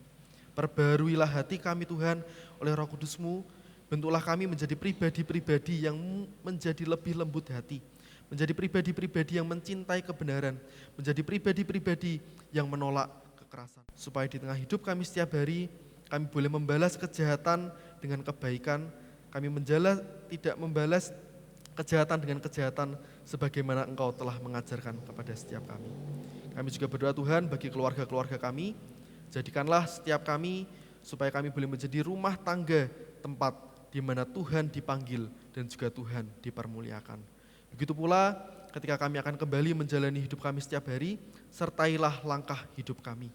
Perbaharuilah hati kami Tuhan oleh Roh Kudus-Mu. Bentuklah kami menjadi pribadi-pribadi yang menjadi lebih lembut hati. Menjadi pribadi-pribadi yang mencintai kebenaran. Menjadi pribadi-pribadi yang menolak kekerasan. Supaya di tengah hidup kami setiap hari, kami boleh membalas kejahatan dengan kebaikan. Kami tidak membalas kejahatan dengan kejahatan sebagaimana Engkau telah mengajarkan kepada setiap kami. Kami juga berdoa Tuhan bagi keluarga-keluarga kami. Jadikanlah setiap kami supaya kami boleh menjadi rumah tangga, tempat di mana Tuhan dipanggil dan juga Tuhan dipermuliakan. Begitu pula ketika kami akan kembali menjalani hidup kami setiap hari, sertailah langkah hidup kami.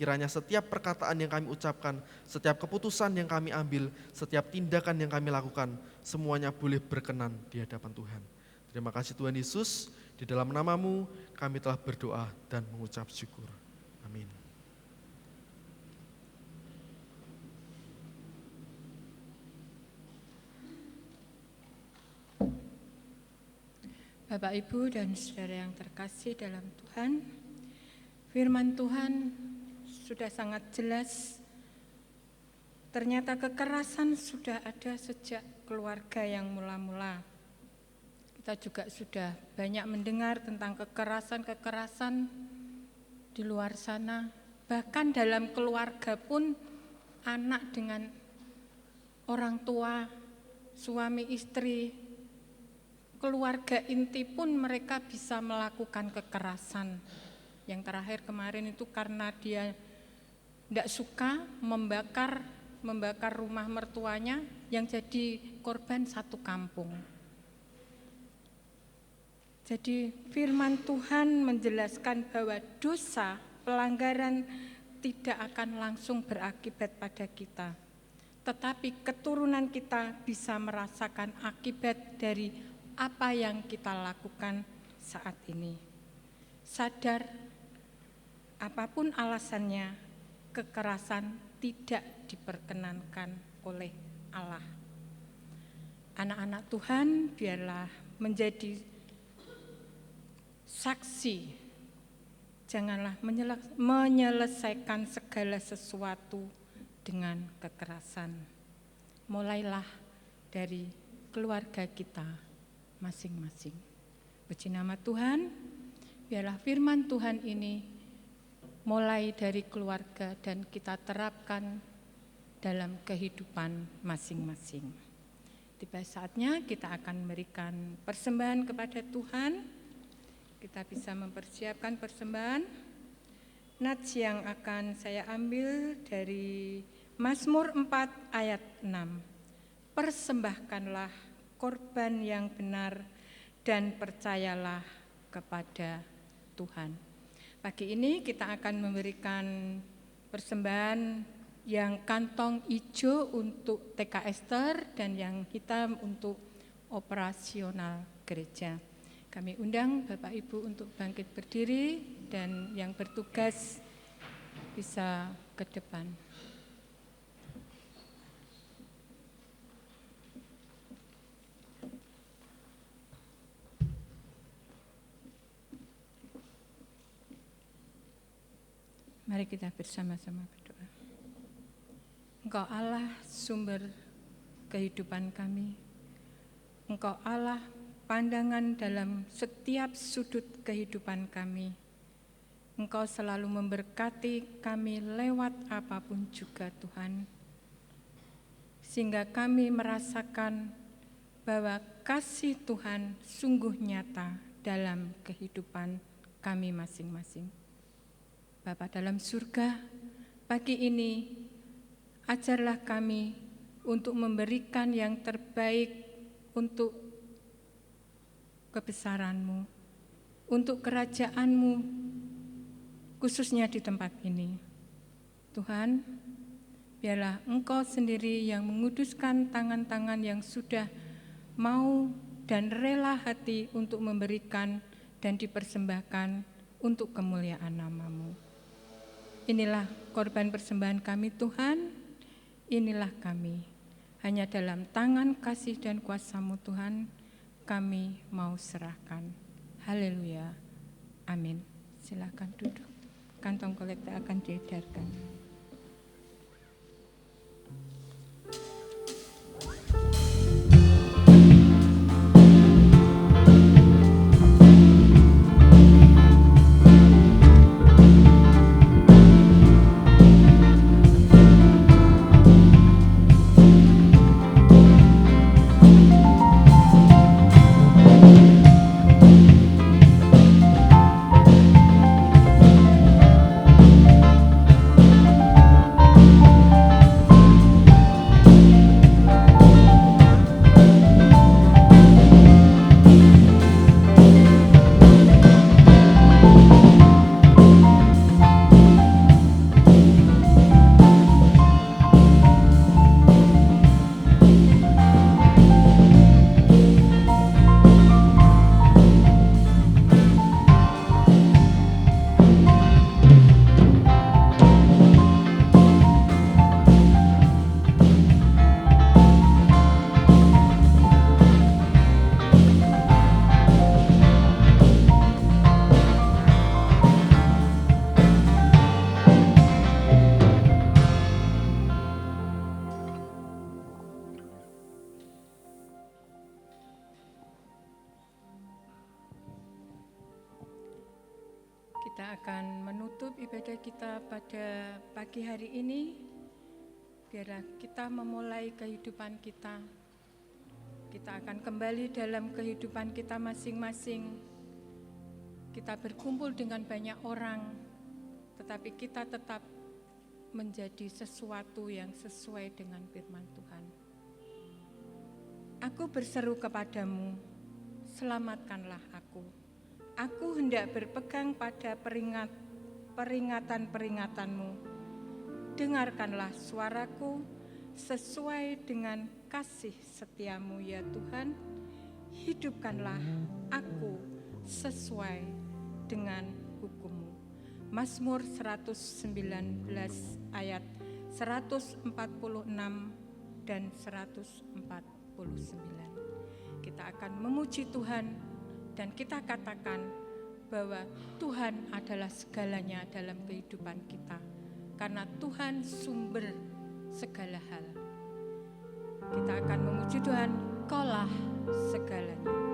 kiranya setiap perkataan yang kami ucapkan, setiap keputusan yang kami ambil, setiap tindakan yang kami lakukan, semuanya boleh berkenan di hadapan Tuhan. Terima kasih Tuhan Yesus, di dalam nama-Mu kami telah berdoa dan mengucap syukur. Amin. Bapak, Ibu, dan saudara yang terkasih dalam Tuhan, firman Tuhan sudah sangat jelas. Ternyata kekerasan sudah ada sejak keluarga yang mula-mula. Kita juga sudah banyak mendengar tentang kekerasan-kekerasan di luar sana. Bahkan dalam keluarga pun anak dengan orang tua, suami istri, keluarga inti pun mereka bisa melakukan kekerasan. Yang terakhir kemarin itu karena dia tidak suka membakar rumah mertuanya, yang jadi korban satu kampung. Jadi firman Tuhan menjelaskan bahwa dosa, pelanggaran tidak akan langsung berakibat pada kita. Tetapi keturunan kita bisa merasakan akibat dari apa yang kita lakukan saat ini. Sadar, apapun alasannya, kekerasan tidak diperkenankan oleh Allah. Anak-anak Tuhan biarlah menjadi saksi, janganlah menyelesaikan segala sesuatu dengan kekerasan. Mulailah dari keluarga kita masing-masing. Puji nama Tuhan, biarlah firman Tuhan ini mulai dari keluarga dan kita terapkan dalam kehidupan masing-masing. Tiba saatnya kita akan memberikan persembahan kepada Tuhan. Kita bisa mempersiapkan persembahan. Nats yang akan saya ambil dari Mazmur 4 ayat 6. Persembahkanlah korban yang benar dan percayalah kepada Tuhan. Pagi ini kita akan memberikan persembahan yang kantong hijau untuk TK Ester dan yang hitam untuk operasional gereja. Kami undang Bapak Ibu untuk bangkit berdiri dan yang bertugas bisa ke depan. Mari kita bersama-sama berdoa. Engkau Allah sumber kehidupan kami. Engkau Allah pandangan dalam setiap sudut kehidupan kami. Engkau selalu memberkati kami lewat apapun juga Tuhan. Sehingga kami merasakan bahwa kasih Tuhan sungguh nyata dalam kehidupan kami masing-masing. Bapa dalam surga, pagi ini ajarlah kami untuk memberikan yang terbaik untuk kebesaran-Mu, untuk kerajaan-Mu, khususnya di tempat ini. Tuhan, biarlah Engkau sendiri yang menguduskan tangan-tangan yang sudah mau dan rela hati untuk memberikan dan dipersembahkan untuk kemuliaan nama-Mu. Inilah korban persembahan kami Tuhan, inilah kami. Hanya dalam tangan kasih dan kuasa-Mu Tuhan, kami mau serahkan. Haleluya. Amin. Silakan duduk. Kantong kolekta akan diedarkan. kita pada pagi hari ini, biarlah kita memulai kehidupan kita. Kita akan kembali dalam kehidupan kita masing-masing. Kita berkumpul dengan banyak orang, tetapi kita tetap menjadi sesuatu yang sesuai dengan firman Tuhan. Aku berseru kepadamu, selamatkanlah aku. Aku hendak berpegang pada peringatan-peringatanmu. Dengarkanlah suaraku sesuai dengan kasih setiamu ya Tuhan. Hidupkanlah aku sesuai dengan hukum-Mu. Mazmur 119 ayat 146 dan 149. Kita akan memuji Tuhan dan kita katakan bahwa Tuhan adalah segalanya dalam kehidupan kita. Karena Tuhan sumber segala hal. Kita akan memuji Tuhan, Kaulah segalanya.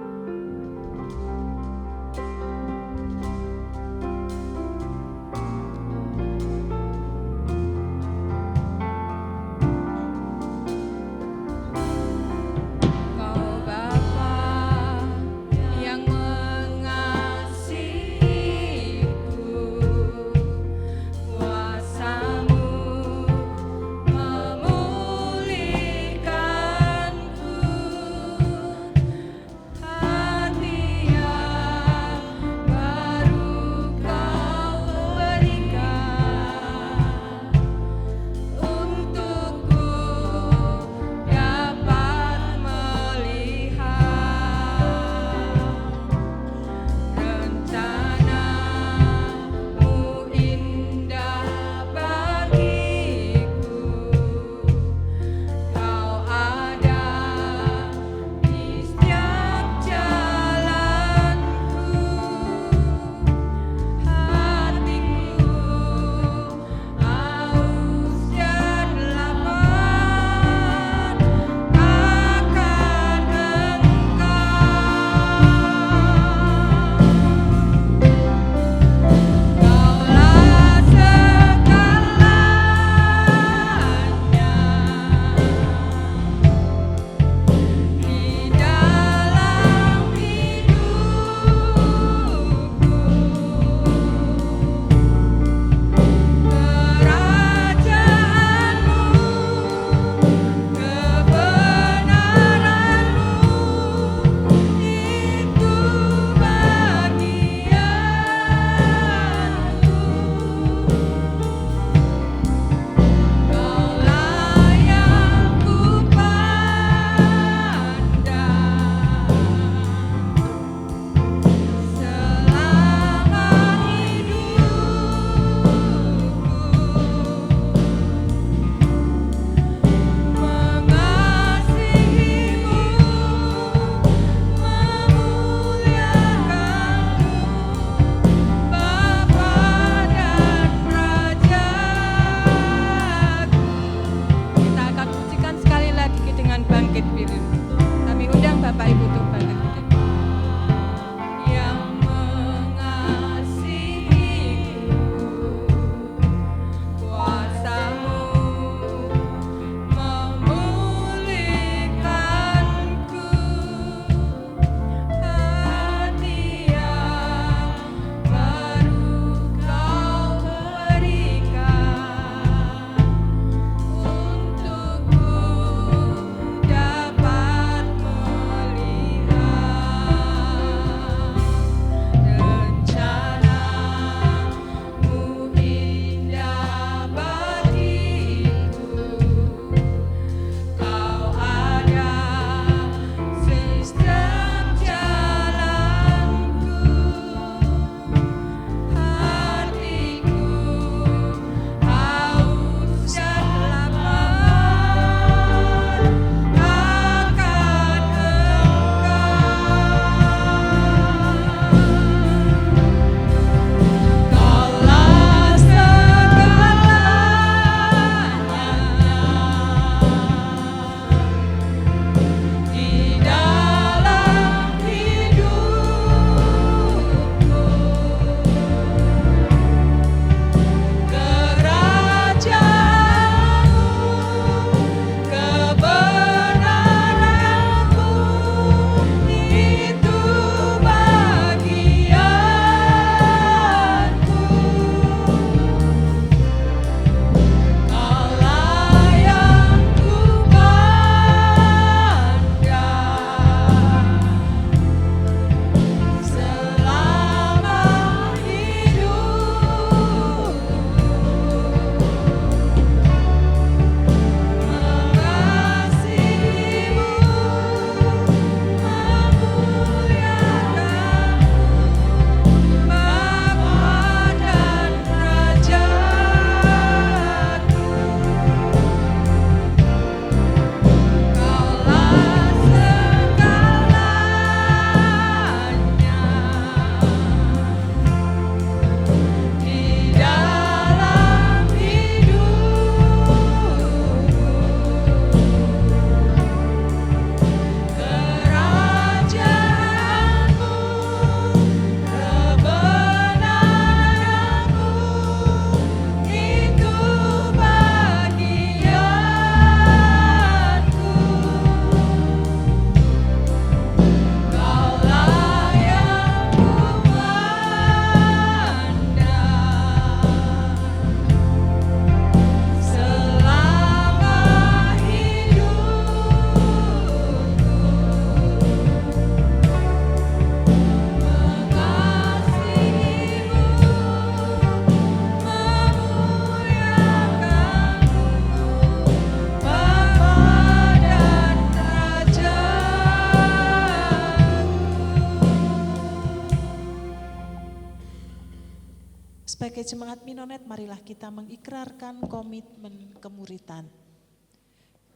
sebagai jemaat Minonet, marilah kita mengikrarkan komitmen kemuritan.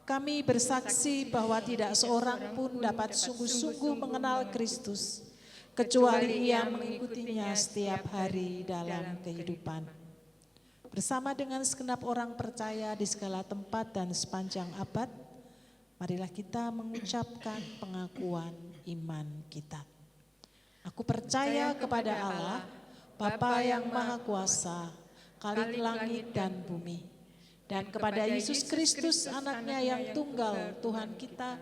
Kami bersaksi bahwa tidak seorang pun dapat sungguh-sungguh mengenal Kristus, kecuali ia mengikutinya setiap hari dalam kehidupan. Bersama dengan segenap orang percaya di segala tempat dan sepanjang abad, marilah kita mengucapkan pengakuan iman kita. Aku percaya kepada Allah, Bapa yang Maha Kuasa, Khalik langit dan bumi, dan kepada Yesus Kristus anaknya yang tunggal Tuhan kita,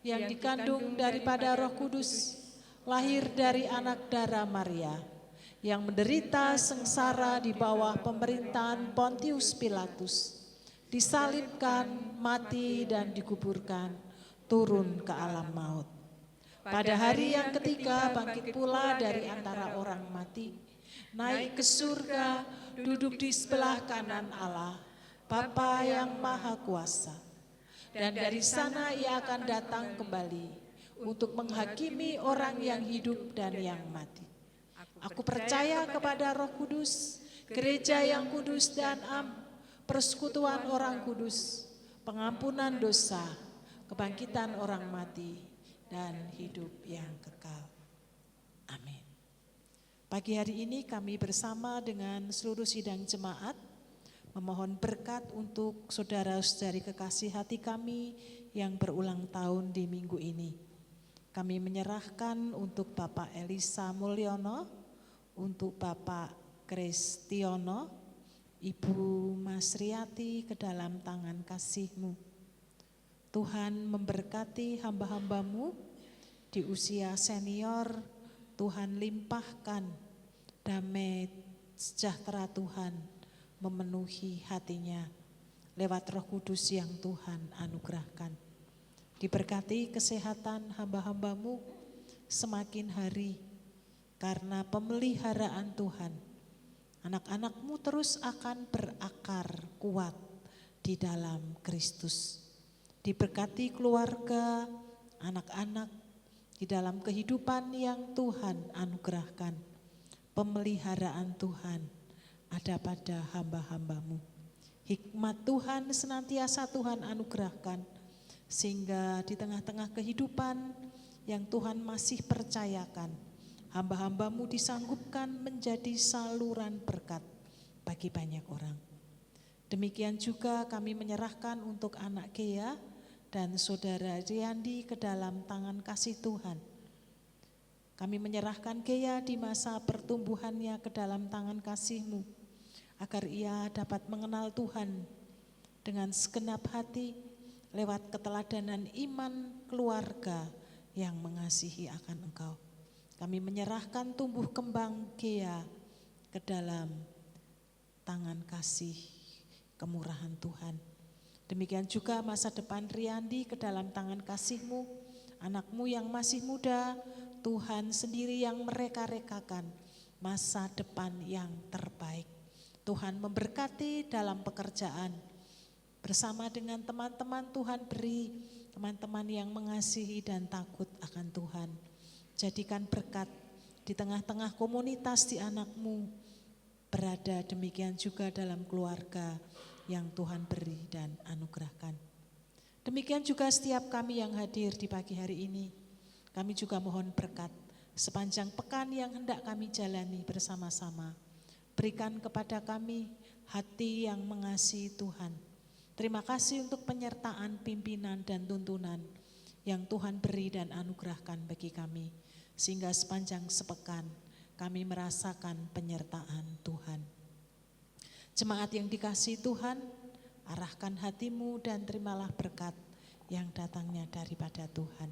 yang dikandung daripada Roh Kudus, lahir dari anak darah Maria, yang menderita sengsara di bawah pemerintahan Pontius Pilatus, disalibkan, mati dan dikuburkan, turun ke alam maut. Pada hari yang ketiga bangkit pula dari antara orang mati, naik ke surga, duduk di sebelah kanan Allah, Bapa yang Maha Kuasa. Dan dari sana ia akan datang kembali untuk menghakimi orang yang hidup dan yang mati. Aku percaya kepada Roh Kudus, gereja yang kudus dan persekutuan orang kudus, pengampunan dosa, kebangkitan orang mati, dan hidup yang kekal. Amin. Pagi hari ini kami bersama dengan seluruh sidang jemaat memohon berkat untuk saudara-saudari kekasih hati kami yang berulang tahun di minggu ini. Kami menyerahkan untuk Bapak Elisa Mulyono, untuk Bapak Kristiono, Ibu Masriati ke dalam tangan kasih-Mu. Tuhan memberkati hamba-hamba-Mu di usia senior. Tuhan limpahkan damai sejahtera Tuhan memenuhi hatinya lewat Roh Kudus yang Tuhan anugerahkan. Diberkati kesehatan hamba-hamba-Mu semakin hari karena pemeliharaan Tuhan. Anak-anak-Mu terus akan berakar kuat di dalam Kristus. Diberkati keluarga, anak-anak di dalam kehidupan yang Tuhan anugerahkan. Pemeliharaan Tuhan ada pada hamba-hamba-Mu. Hikmat Tuhan senantiasa Tuhan anugerahkan, sehingga di tengah-tengah kehidupan yang Tuhan masih percayakan, hamba-hamba-Mu disanggupkan menjadi saluran berkat bagi banyak orang. Demikian juga kami menyerahkan untuk anak Gea dan saudara Riyandi ke dalam tangan kasih Tuhan. Kami menyerahkan Gea di masa pertumbuhannya ke dalam tangan kasih-Mu, agar ia dapat mengenal Tuhan dengan segenap hati lewat keteladanan iman keluarga yang mengasihi akan Engkau. Kami menyerahkan tumbuh kembang Gea ke dalam tangan kasih kemurahan Tuhan. Demikian juga masa depan Riyandi ke dalam tangan kasih-Mu, anak-Mu yang masih muda, Tuhan sendiri yang mereka-rekakan masa depan yang terbaik. Tuhan memberkati dalam pekerjaan, bersama dengan teman-teman Tuhan beri, teman-teman yang mengasihi dan takut akan Tuhan. Jadikan berkat di tengah-tengah komunitas di anak-Mu berada, demikian juga dalam keluarga yang Tuhan beri dan anugerahkan. Demikian juga setiap kami yang hadir di pagi hari ini, kami juga mohon berkat sepanjang pekan yang hendak kami jalani bersama-sama. Berikan kepada kami hati yang mengasihi Tuhan. Terima kasih untuk penyertaan, pimpinan dan tuntunan yang Tuhan beri dan anugerahkan bagi kami, sehingga sepanjang sepekan kami merasakan penyertaan Tuhan. Jemaat yang dikasihi Tuhan, arahkan hatimu dan terimalah berkat yang datangnya daripada Tuhan.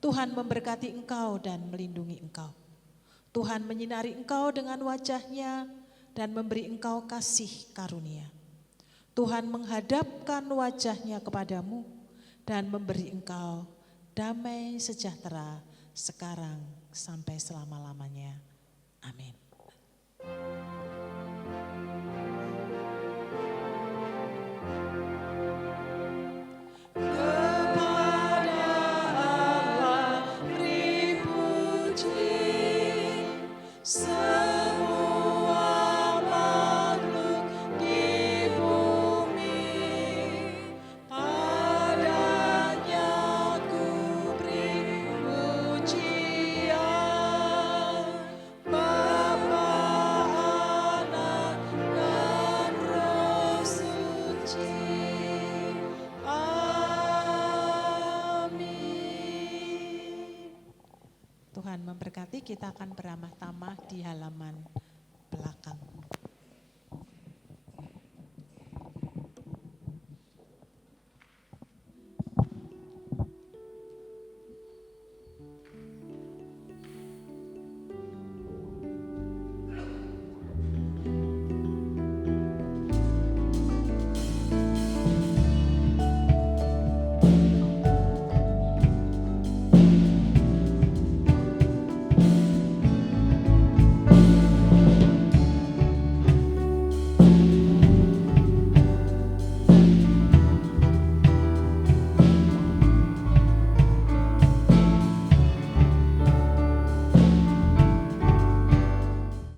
Tuhan memberkati engkau dan melindungi engkau. Tuhan menyinari engkau dengan wajah-Nya dan memberi engkau kasih karunia. Tuhan menghadapkan wajah-Nya kepadamu dan memberi engkau damai sejahtera sekarang sampai selama-lamanya. Amin. Semua memberkati. Kita akan beramah tamah di halaman